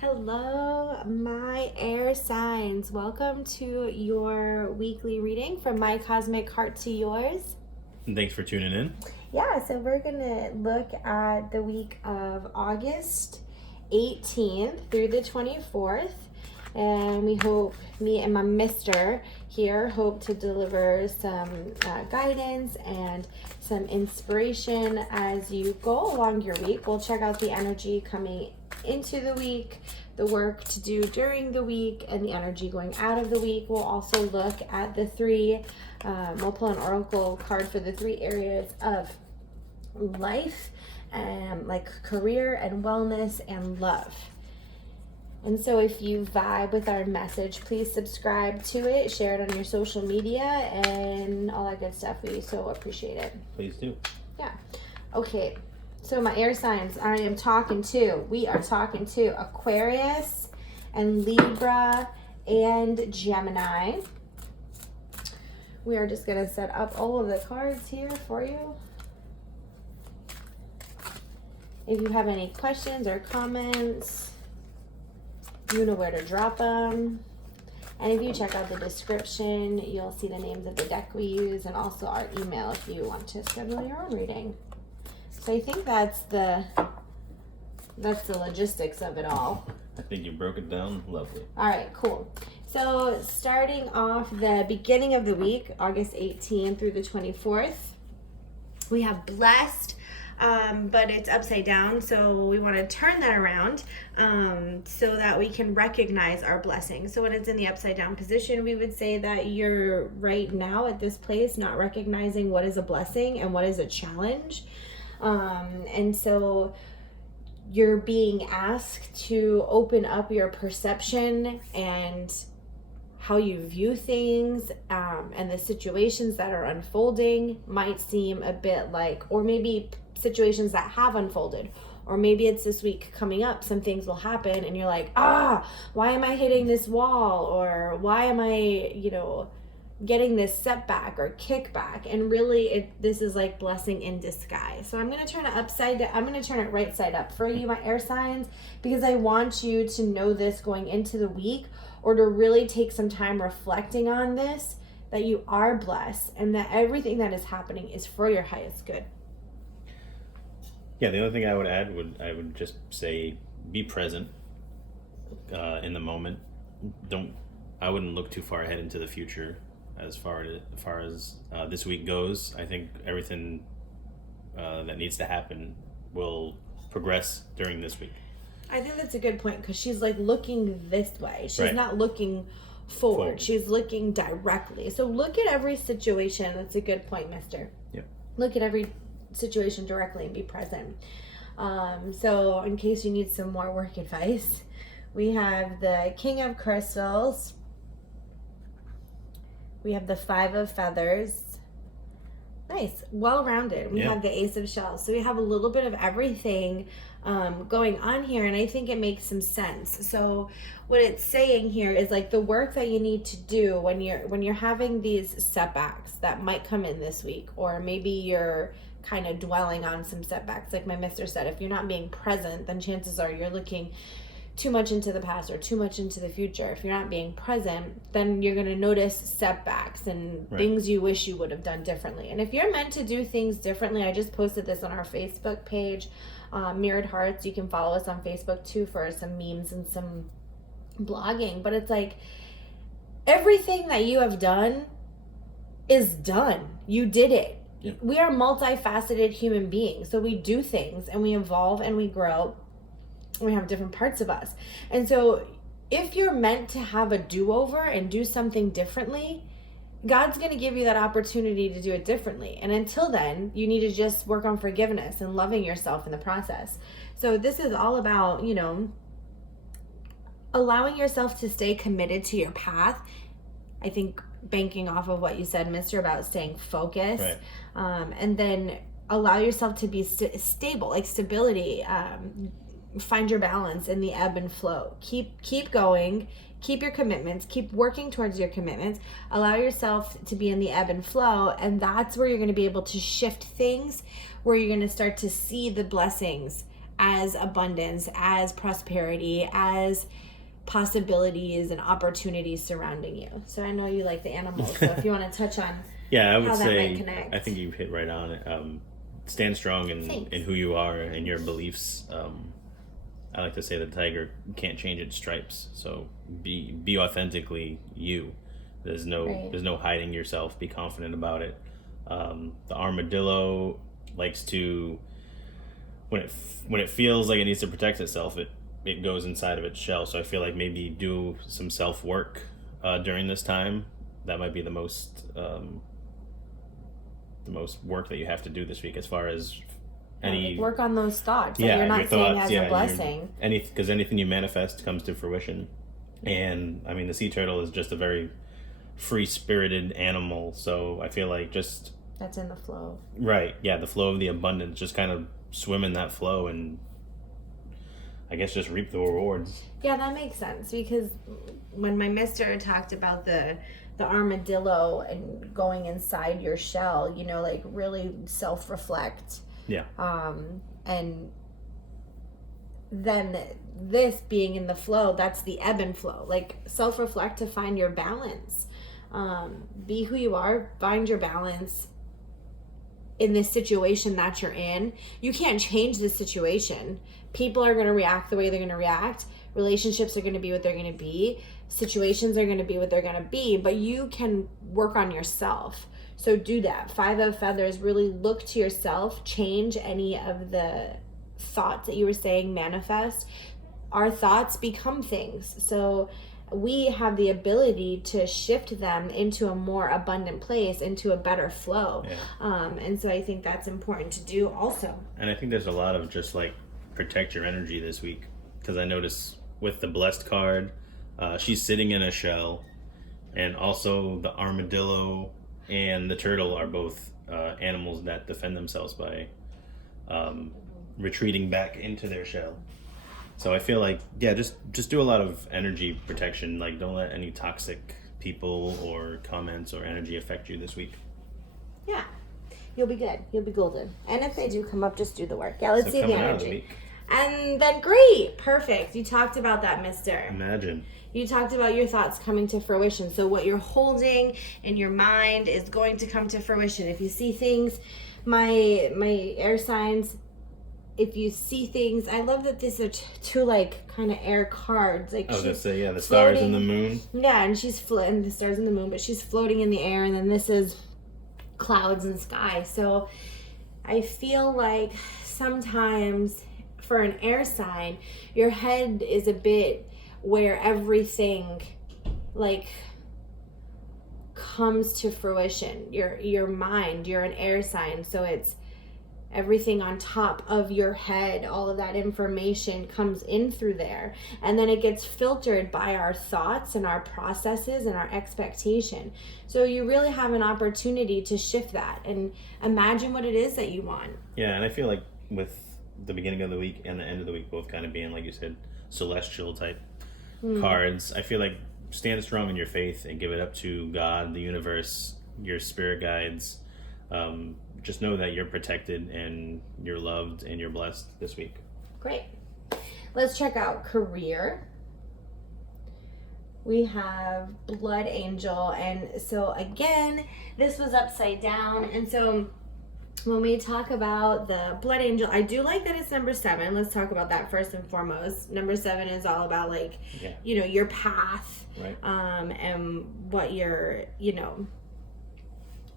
Hello, my air signs. Welcome to your weekly reading from my cosmic heart to yours. And thanks for tuning in. Yeah, so we're going to look at the week of August 18th through the 24th. And we hope, me and my mister here, hope to deliver some guidance and some inspiration as you go along your week. We'll check out the energy coming into the week, the work to do during the week, and the energy going out of the week. We'll also look at the three, we'll pull an oracle card for the three areas of life, like career and wellness and love. And so if you vibe with our message, please subscribe to it, share it on your social media, and all that good stuff. We so appreciate it. Please do. Yeah. Okay. So my air signs, we are talking to Aquarius and Libra and Gemini. We are just going to set up all of the cards here for you. If you have any questions or comments, you know where to drop them. And if you check out the description, you'll see the names of the deck we use and also our email if you want to schedule your own reading. So I think that's the logistics of it all. I think you broke it down lovely. All right, cool. So starting off the beginning of the week, August 18th through the 24th, we have blessed, but it's upside down. So we want to turn that around so that we can recognize our blessing. So when it's in the upside down position, we would say that you're right now at this place not recognizing what is a blessing and what is a challenge. And so you're being asked to open up your perception and how you view things, and the situations that are unfolding might seem a bit like, or maybe situations that have unfolded, or maybe it's this week coming up, some things will happen and you're like, why am I hitting this wall? Or why am I, getting this setback or kickback? And really this is like blessing in disguise. So I'm going to turn it upside down. I'm going to turn it right side up for you, my air signs, because I want you to know this going into the week, or to really take some time reflecting on this, that you are blessed and that everything that is happening is for your highest good. Yeah, the only thing I would add I would just say be present in the moment. I wouldn't look too far ahead into the future. As far as this week goes, I think everything that needs to happen will progress during this week. I think that's a good point, because she's like looking this way. She's right. Not looking forward. She's looking directly. So look at every situation. That's a good point, mister. Yep. Look at every situation directly and be present. So in case you need some more work advice, we have the King of Crystals. We have the Five of Feathers. Nice. Well-rounded. We have the Ace of Shells. So we have a little bit of everything going on here, and I think it makes some sense. So what it's saying here is like the work that you need to do when you're having these setbacks that might come in this week, or maybe you're kind of dwelling on some setbacks. Like my mister said, if you're not being present, then chances are you're looking too much into the past or too much into the future. If you're not being present, then you're going to notice setbacks and things you wish you would have done differently. And if you're meant to do things differently, I just posted this on our Facebook page, Mirrored Hearts. You can follow us on Facebook too for some memes and some blogging. But it's like everything that you have done is done. You did it. Yep. We are multifaceted human beings. So we do things and we evolve and we grow. We have different parts of us. And so if you're meant to have a do-over and do something differently, God's going to give you that opportunity to do it differently. And until then, you need to just work on forgiveness and loving yourself in the process. So this is all about, allowing yourself to stay committed to your path. I think banking off of what you said, mister, about staying focused. Right. And then allow yourself to be stable, like stability, find your balance in the ebb and flow. Keep going, keep your commitments, keep working towards your commitments, allow yourself to be in the ebb and flow, and that's where you're going to be able to shift things, where you're going to start to see the blessings as abundance, as prosperity, as possibilities and opportunities surrounding you. So I know you like the animals, so if you want to touch on I would how that say might connect. I think you hit right on it. Stand strong in who you are and your beliefs. I like to say the tiger can't change its stripes, so be authentically you. There's no hiding yourself. Be confident about it. The armadillo likes to, when it feels like it needs to protect itself, it goes inside of its shell. So I feel like maybe do some self work during this time. That might be the most work that you have to do this week, as far as work on those thoughts that you're not seeing as a blessing. Because anything you manifest comes to fruition. And I mean, the sea turtle is just a very free-spirited animal, so I feel like just that's in the flow. Right. Yeah, the flow of the abundance. Just kind of swim in that flow and I guess just reap the rewards. Yeah, that makes sense, because when my mister talked about the armadillo and going inside your shell, you know, like really self-reflect. Yeah. And then this being in the flow, that's the ebb and flow. Like self-reflect to find your balance. Be who you are, find your balance in this situation that you're in. You can't change the situation. People are going to react the way they're going to react. Relationships are going to be what they're going to be. Situations are going to be what they're going to be. But you can work on yourself. So do that. 5 of Feathers, really look to yourself. Change any of the thoughts that you were saying manifest. Our thoughts become things. So we have the ability to shift them into a more abundant place, into a better flow. Yeah. And so I think that's important to do also. And I think there's a lot of just like protect your energy this week, because I notice with the blessed card, she's sitting in a shell, and also the armadillo and the turtle are both animals that defend themselves by retreating back into their shell. So I feel like, yeah, just do a lot of energy protection. Like, don't let any toxic people or comments or energy affect you this week. Yeah. You'll be good. You'll be golden. And if they do come up, just do the work. Yeah, let's see the energy. And then great. Perfect. You talked about that, mister. Imagine. You talked about your thoughts coming to fruition. So what you're holding in your mind is going to come to fruition. If you see things, my air signs, if you see things, I love that these are two like kind of air cards. Like I was gonna say, yeah, the floating, stars and the moon. Yeah, and she's floating, the stars and the moon, but she's floating in the air, and then this is clouds and sky. So I feel like sometimes for an air sign, your head is a bit where everything like comes to fruition. Your mind, you're an air sign, so it's everything on top of your head. All of that information comes in through there, and then it gets filtered by our thoughts and our processes and our expectation. So you really have an opportunity to shift that and imagine what it is that you want. Yeah, and I feel like with the beginning of the week and the end of the week both kind of being, like you said, celestial type cards, I feel like stand strong in your faith and give it up to God, the universe, your spirit guides. Just know that you're protected and you're loved and you're blessed this week. Great. Let's check out career. We have Blood Angel, and so again, this was upside down, and so when we talk about the Blood Angel, I do like that it's number 7. Let's talk about that first and foremost. Number 7 is all about like, you know, your path, right. And what your, you know,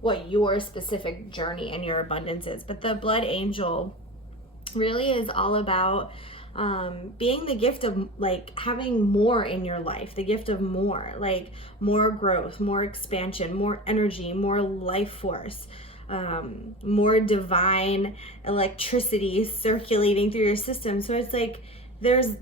what your specific journey and your abundance is. But the Blood Angel really is all about being the gift of like having more in your life, the gift of more, like more growth, more expansion, more energy, more life force, more divine electricity circulating through your system. So it's like there's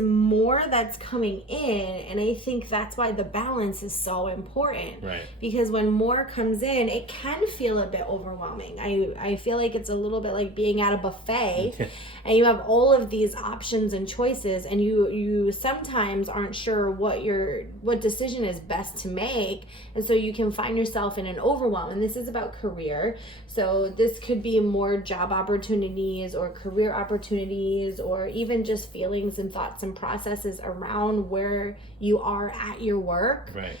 more that's coming in, and I think that's why the balance is so important. Right. Because when more comes in, it can feel a bit overwhelming. I feel like it's a little bit like being at a buffet and you have all of these options and choices, and you sometimes aren't sure what decision is best to make, and so you can find yourself in an overwhelm. And this is about career, so this could be more job opportunities or career opportunities, or even just feelings and thoughts and processes around where you are at your work. Right.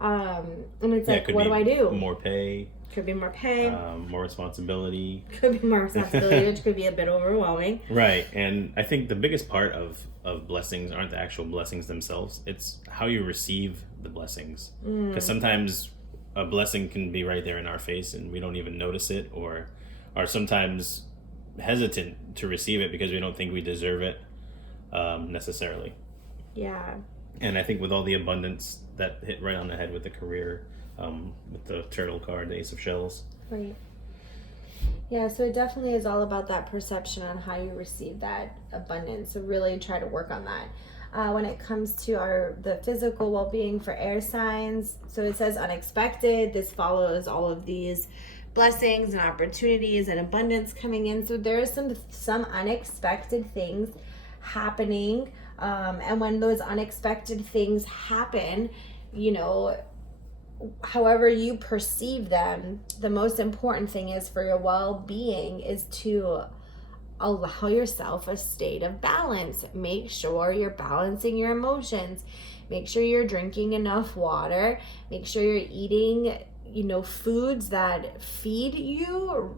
And it's like, what do I do? More pay. Could be more pay. More responsibility. Could be more responsibility, which could be a bit overwhelming. Right. And I think the biggest part of blessings aren't the actual blessings themselves. It's how you receive the blessings. Because sometimes a blessing can be right there in our face and we don't even notice it, or are sometimes hesitant to receive it because we don't think we deserve it necessarily. Yeah. And I think with all the abundance that hit right on the head with the career, with the turtle card, the Ace of Shells. Right. Yeah, so it definitely is all about that perception on how you receive that abundance. So really try to work on that. When it comes to the physical well-being for air signs, so it says unexpected. This follows all of these blessings and opportunities and abundance coming in. So there is some unexpected things happening. And when those unexpected things happen, however you perceive them, the most important thing is for your well-being is to allow yourself a state of balance. Make sure you're balancing your emotions. Make sure you're drinking enough water. Make sure you're eating, foods that feed you.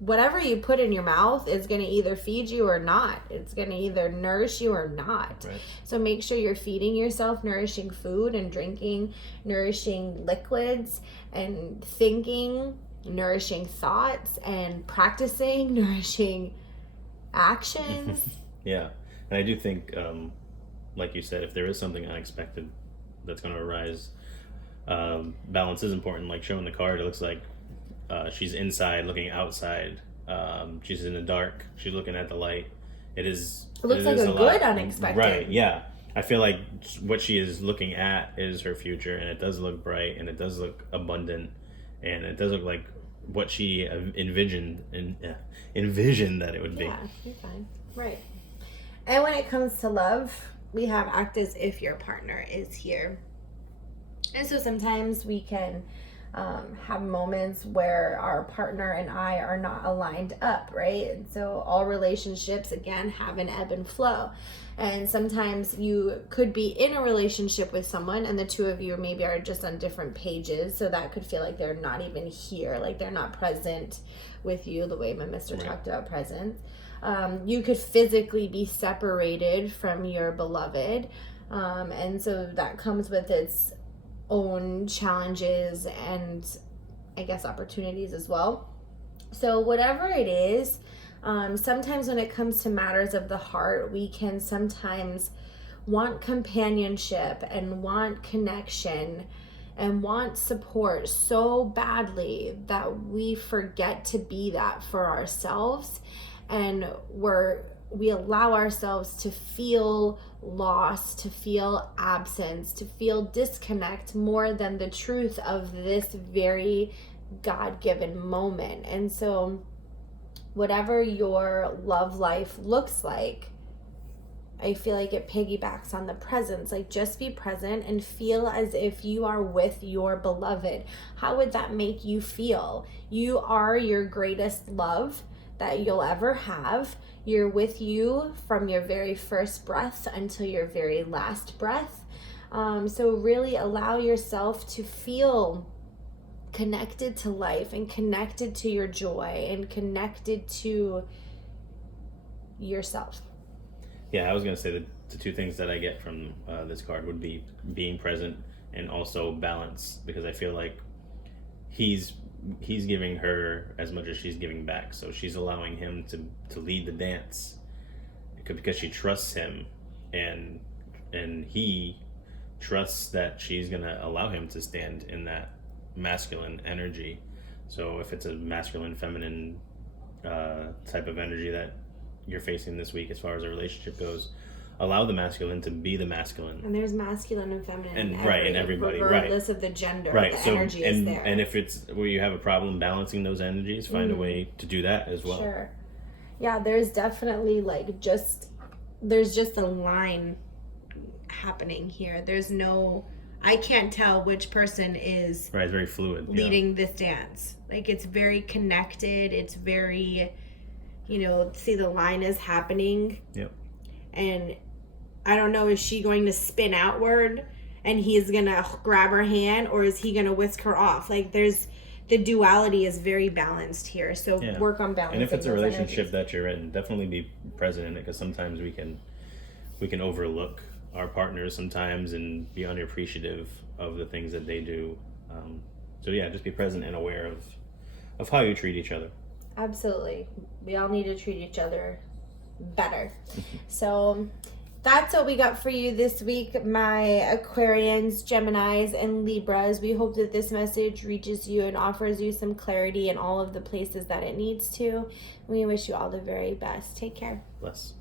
Whatever you put in your mouth is going to either feed you or not. It's going to either nourish you or not. Right. So make sure you're feeding yourself nourishing food and drinking nourishing liquids and thinking nourishing thoughts and practicing nourishing actions. Yeah. And I do think, like you said, if there is something unexpected that's going to arise, balance is important. Like showing the card, it looks like she's inside looking outside. She's in the dark. She's looking at the light. It looks like a good unexpected. Right, yeah. I feel like what she is looking at is her future, and it does look bright, and it does look abundant, and it does look like what she envisioned that it would be. Yeah, you're fine. Right. And when it comes to love, we have act as if your partner is here. And so sometimes we can have moments where our partner and I are not aligned up, right? And so all relationships, again, have an ebb and flow. And sometimes you could be in a relationship with someone and the two of you maybe are just on different pages. So that could feel like they're not even here, like they're not present with you the way my mister Right. talked about presence. You could physically be separated from your beloved. And so that comes with its own challenges and I guess opportunities as well. So whatever it is, sometimes when it comes to matters of the heart, we can sometimes want companionship and want connection and want support so badly that we forget to be that for ourselves, and we allow ourselves to feel lost, to feel absence, to feel disconnect more than the truth of this very God-given moment. And so whatever your love life looks like, I feel like it piggybacks on the presence. Like, just be present and feel as if you are with your beloved. How would that make you feel? You are your greatest love that you'll ever have. You're with you from your very first breath until your very last breath. So really allow yourself to feel connected to life and connected to your joy and connected to yourself. Yeah, I was going to say that the two things that I get from this card would be being present and also balance, because I feel like he's giving her as much as she's giving back. So she's allowing him to lead the dance because she trusts him, and he trusts that she's going to allow him to stand in that masculine energy. So if it's a masculine feminine type of energy that you're facing this week as far as a relationship goes, allow the masculine to be the masculine. And there's masculine and feminine and everybody, regardless of the gender, right. the So energy is there. And if it's where you have a problem balancing those energies, find a way to do that as well. Sure. Yeah, there's definitely like there's just a line happening here. There's no, I can't tell which person is Right, it's very fluid. leading this dance. Like it's very connected. It's very, see the line is happening. Yep. And I don't know, is she going to spin outward and he's going to grab her hand, or is he going to whisk her off? Like the duality is very balanced here. So work on balance. And if it's a relationship that you're in, definitely be present in it, because sometimes we can overlook our partners sometimes and be unappreciative of the things that they do. So yeah, just be present and aware of how you treat each other. Absolutely. We all need to treat each other better. So that's what we got for you this week, my Aquarians, Geminis, and Libras. We hope that this message reaches you and offers you some clarity in all of the places that it needs to. We wish you all the very best. Take care. Bless.